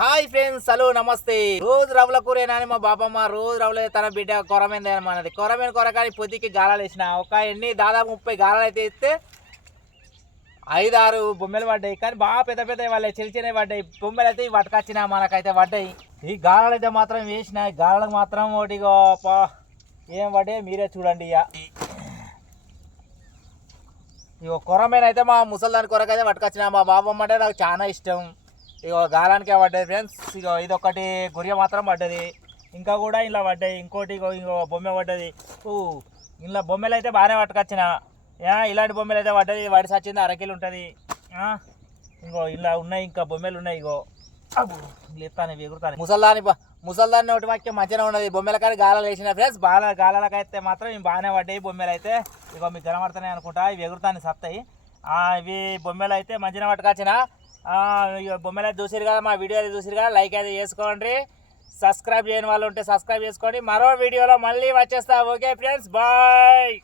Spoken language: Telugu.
హాయ్ ఫ్రెండ్స్ హలో నమస్తే. రోజు రవ్వల కూరేనా మా బాబమ్మ రోజు రవ్వల తన బిడ్డ కొరమైంది మనది కొరమైన కొరకాని పొద్దుకి గాలాలు వేసిన. ఒక ఎన్ని దాదాపు ముప్పై గాలాలు అయితే ఇస్తే ఐదు ఆరు బొమ్మలు పడ్డాయి. కానీ బాగా పెద్ద పెద్ద వాళ్ళే చిన్న చిన్నవి పడ్డాయి. బొమ్మలు అయితే పట్టుకొచ్చిన మనకైతే పడ్డాయి. ఈ గాలాలు అయితే మాత్రం వేసిన. ఈ గాలాలకు మాత్రం ఒకటి ఇగో ఏం పడ్డాయి మీరే చూడండి ఇక ఇక కొరమైన అయితే మా ముసల్దాని కొరకు అయితే పట్టుకొచ్చిన. మా బాబమ్మ అంటే నాకు చాలా ఇష్టం. ఇగో గాలానికే పడ్డది ఫ్రెండ్స్ ఇగో ఇది ఒకటి గురియ మాత్రం పడ్డది. ఇంకా కూడా ఇలా పడ్డాయి ఇంకోటి ఇగో ఇంకో బొమ్మ పడ్డది. ఊ ఇలా బొమ్మలు అయితే బాగానే పట్టుకొచ్చిన. ఇలాంటి బొమ్మలు అయితే పడ్డది. వాడి సచ్చింది అరకిలు ఉంటుంది. ఇంకో ఇలా ఉన్నాయి ఇంకా బొమ్మలు ఉన్నాయి ఇగో. లేస్తాను ఎగురుతాను ముసల్దాని ముసల్దాన్ని ఒకటి మాకే మంచిగా ఉన్నది. బొమ్మల కానీ గాలాలు వేసిన ఫ్రెండ్స్ బాగా గాలాలకు అయితే మాత్రం ఇవి బాగానే పడ్డాయి బొమ్మలు అయితే ఇగో మీకు కనబడుతున్నాయి అనుకుంటా. ఇవి ఎగురుతాను సత్తాయి. ఇవి బొమ్మలు అయితే మంచిగా పట్టుకొచ్చిన. బొమ్మలు అయితే చూసిరు కదా మా వీడియో అయితే చూసిరు కదా లైక్ అయితే చేసుకోండి. సబ్స్క్రైబ్ చేయని వాళ్ళు ఉంటే సబ్స్క్రైబ్ చేసుకోండి. మరో వీడియోలో మళ్ళీ వచ్చేస్తా. Okay friends bye